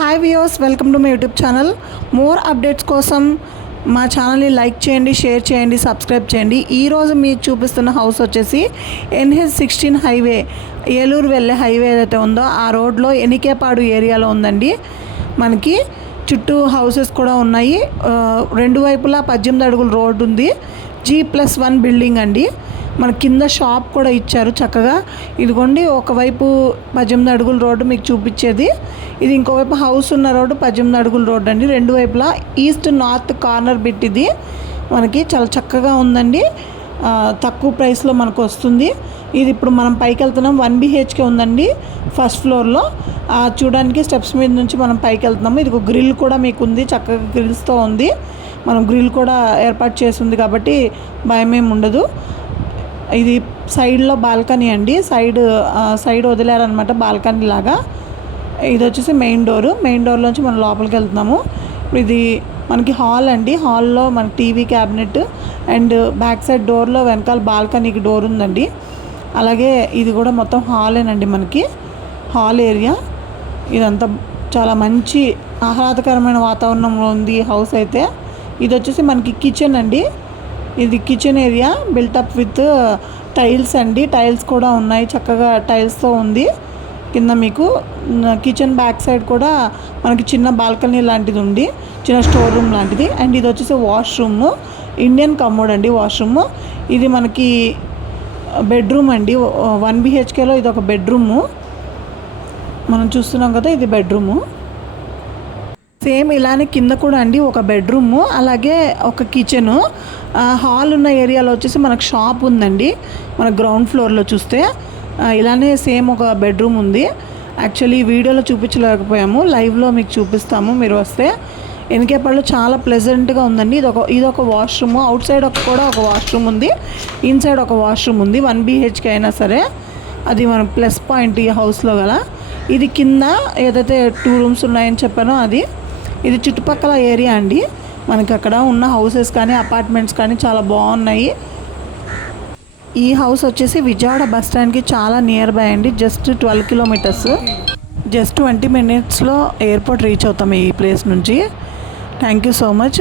Hi viewers, welcome to my YouTube channel. More updates కోసం మా ఛానల్ని లైక్ చేయండి, షేర్ చేయండి, సబ్స్క్రైబ్ చేయండి. ఈరోజు మీకు చూపిస్తున్న హౌస్ వచ్చేసి NH16 హైవే, ఏలూరు వెళ్ళే హైవే ఏదైతే ఉందో ఆ రోడ్లో ఎనికేపాడు ఏరియాలో ఉందండి. మనకి చుట్టూ హౌసెస్ కూడా ఉన్నాయి. రెండు వైపులా 18 అడుగుల రోడ్డు ఉంది. G+1 బిల్డింగ్ అండి. మన కింద షాప్ కూడా ఇచ్చారు చక్కగా. ఇదిగోండి, ఒకవైపు 18 అడుగుల రోడ్డు మీకు చూపించేది, ఇది ఇంకోవైపు హౌస్ ఉన్న రోడ్డు 18 అడుగుల రోడ్డు అండి. రెండు వైపులా ఈస్ట్ నార్త్ కార్నర్ బిట్ ఇది మనకి చాలా చక్కగా ఉందండి. తక్కువ ప్రైస్లో మనకు వస్తుంది. ఇది ఇప్పుడు మనం పైకి వెళ్తున్నాం. 1 BHK ఉందండి ఫస్ట్ ఫ్లోర్లో. చూడడానికి స్టెప్స్ మీద నుంచి మనం పైకి వెళ్తున్నాము. ఇది ఒక గ్రిల్ కూడా మీకు ఉంది, చక్కగా గ్రిల్స్తో ఉంది. మనం గ్రిల్ కూడా ఏర్పాటు చేసి ఉంది కాబట్టి భయమేమి ఉండదు. ఇది సైడ్లో బాల్కనీ అండి, సైడ్ వదిలేరనమాట బాల్కనీ లాగా. ఇది వచ్చేసి మెయిన్ డోర్లోంచి మనం లోపలికి వెళ్తున్నాము. ఇది మనకి హాల్ అండి. హాల్లో మనకి TV cabinet and back side డోర్లో వెనకాల బాల్కనీకి డోర్ ఉందండి. అలాగే ఇది కూడా మొత్తం హాలేనండి, మనకి హాల్ ఏరియా. ఇదంతా చాలా మంచి ఆహ్లాదకరమైన వాతావరణంలో ఉంది హౌస్ అయితే. ఇది వచ్చేసి మనకి కిచెన్ అండి. ఇది kitchen area built-up with tiles అండి. టైల్స్ కూడా ఉన్నాయి, చక్కగా టైల్స్తో ఉంది. కింద మీకు కిచెన్ బ్యాక్ సైడ్ కూడా మనకి చిన్న బాల్కనీ లాంటిది ఉంది, చిన్న స్టోర్ రూమ్ లాంటిది. అండ్ ఇది వచ్చేసి వాష్రూమ్, ఇండియన్ కమోడ్ అండి వాష్రూమ్. ఇది మనకి బెడ్రూమ్ అండి. 1 BHKలో ఇది ఒక బెడ్రూము మనం చూస్తున్నాం కదా, ఇది బెడ్రూము. సేమ్ ఇలానే కింద కూడా అండి ఒక బెడ్రూము, అలాగే ఒక కిచెను. హాల్ ఉన్న ఏరియాలో వచ్చేసి మనకు షాప్ ఉందండి. మన గ్రౌండ్ ఫ్లోర్లో చూస్తే ఇలానే సేమ్ ఒక బెడ్రూమ్ ఉంది. యాక్చువల్లీ వీడియోలో చూపించలేకపోయాము, లైవ్లో మీకు చూపిస్తాము మీరు వస్తే. ఎనికేపాడులో చాలా ప్లెజెంట్గా ఉందండి. ఇదొక వాష్రూమ్. అవుట్ సైడ్ కూడా ఒక వాష్రూమ్ ఉంది, ఇన్సైడ్ ఒక వాష్రూమ్ ఉంది. 1 BHK అయినా సరే అది మన ప్లస్ పాయింట్ ఈ హౌస్లో గల. ఇది కింద ఏదైతే 2 రూమ్స్ ఉన్నాయని చెప్పానో అది. ఇది చుట్టుపక్కల ఏరియా అండి. మనకి అక్కడ ఉన్న హౌసెస్ కానీ అపార్ట్మెంట్స్ కానీ చాలా బాగున్నాయి. ఈ హౌస్ వచ్చేసి విజయవాడ బస్ స్టాండ్కి చాలా నియర్ బై అండి. జస్ట్ 12 కిలోమీటర్స్, జస్ట్ 20 minutesలో ఎయిర్పోర్ట్ రీచ్ అవుతాం ఈ ప్లేస్ నుంచి. Thank you so much.